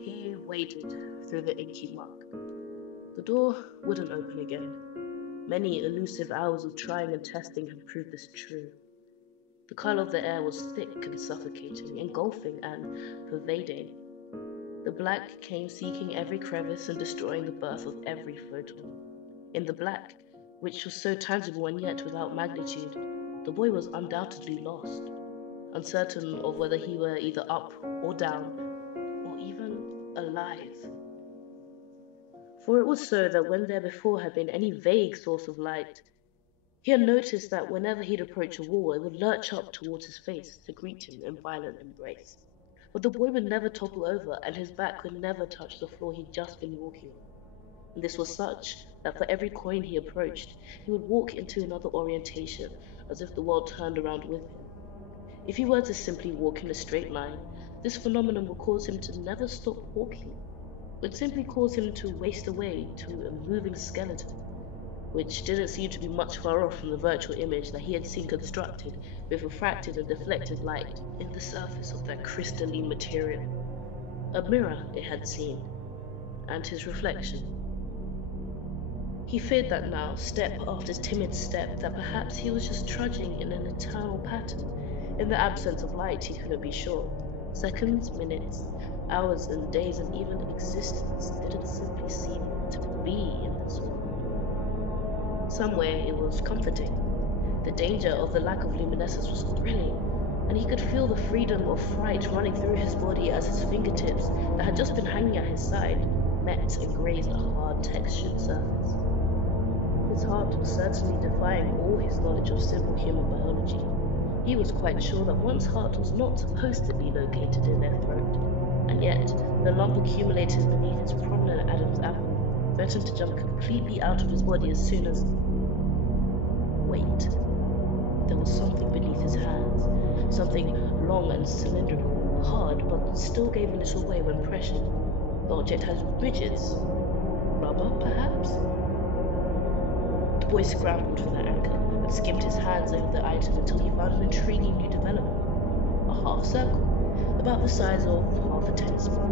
He waded through the inky muck. The door wouldn't open again. Many elusive hours of trying and testing had proved this true. The colour of the air was thick and suffocating, engulfing and pervading. The black came seeking every crevice and destroying the birth of every photon. In the black, which was so tangible and yet without magnitude, the boy was undoubtedly lost, uncertain of whether he were either up or down, or even alive. For it was so that when there before had been any vague source of light, he had noticed that whenever he'd approach a wall, it would lurch up towards his face to greet him in violent embrace. But the boy would never topple over, and his back could never touch the floor he'd just been walking on. And this was such that for every coin he approached, he would walk into another orientation, as if the world turned around with him. If he were to simply walk in a straight line, this phenomenon would cause him to never stop walking, would simply cause him to waste away to a moving skeleton, which didn't seem to be much far off from the virtual image that he had seen constructed with refracted and deflected light in the surface of that crystalline material. A mirror, it had seen, and his reflection. He feared that now, step after timid step, that perhaps he was just trudging in an eternal pattern. In the absence of light, he couldn't be sure. Seconds, minutes, hours, and days, and even existence didn't simply seem to be in this world. Somewhere it was comforting. The danger of the lack of luminescence was thrilling, and he could feel the freedom of fright running through his body as his fingertips, that had just been hanging at his side, met and grazed a hard textured surface. His heart was certainly defying all his knowledge of simple human biology. He was quite sure that one's heart was not supposed to be located in their throat, and yet the lump accumulated beneath his prominent Adam's apple threatened to jump completely out of his body as soon as... Wait. There was something beneath his hands, something long and cylindrical, hard, but still gave a little way when pressured. The object had ridges. Rubber, perhaps? The boy scrambled for the anchor and skimmed his hands over the item until he found an intriguing new development. A half circle, about the size of half a tennis ball,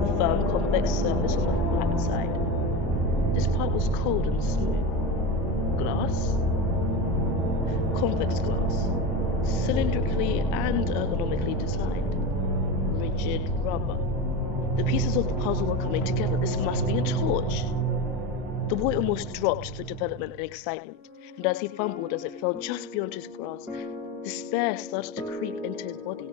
with a firm, convex surface on the flat side. This part was cold and smooth. Glass? Convex glass, cylindrically and ergonomically designed. Rigid rubber. The pieces of the puzzle were coming together. This must be a torch. The boy almost dropped the development in excitement, and as he fumbled as it fell just beyond his grasp, despair started to creep into his body.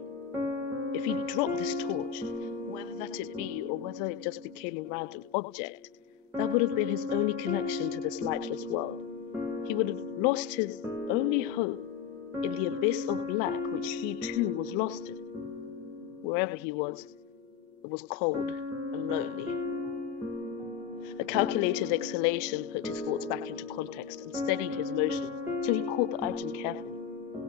If he dropped this torch, whether that it be or whether it just became a random object, that would have been his only connection to this lightless world. He would have lost his only hope in the abyss of black which he too was lost in. Wherever he was, it was cold and lonely. A calculated exhalation put his thoughts back into context and steadied his motions, so he caught the item carefully.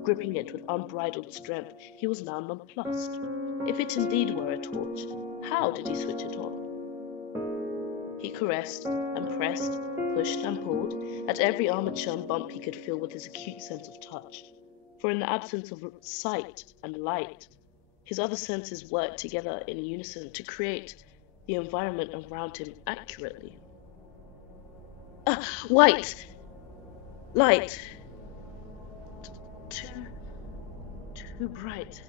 Gripping it with unbridled strength, he was now nonplussed. If it indeed were a torch, how did he switch it on? He caressed and pressed, pushed and pulled at every armature and bump he could feel with his acute sense of touch. For in the absence of sight and light, his other senses worked together in unison to create the environment around him accurately. White! Light! Too bright.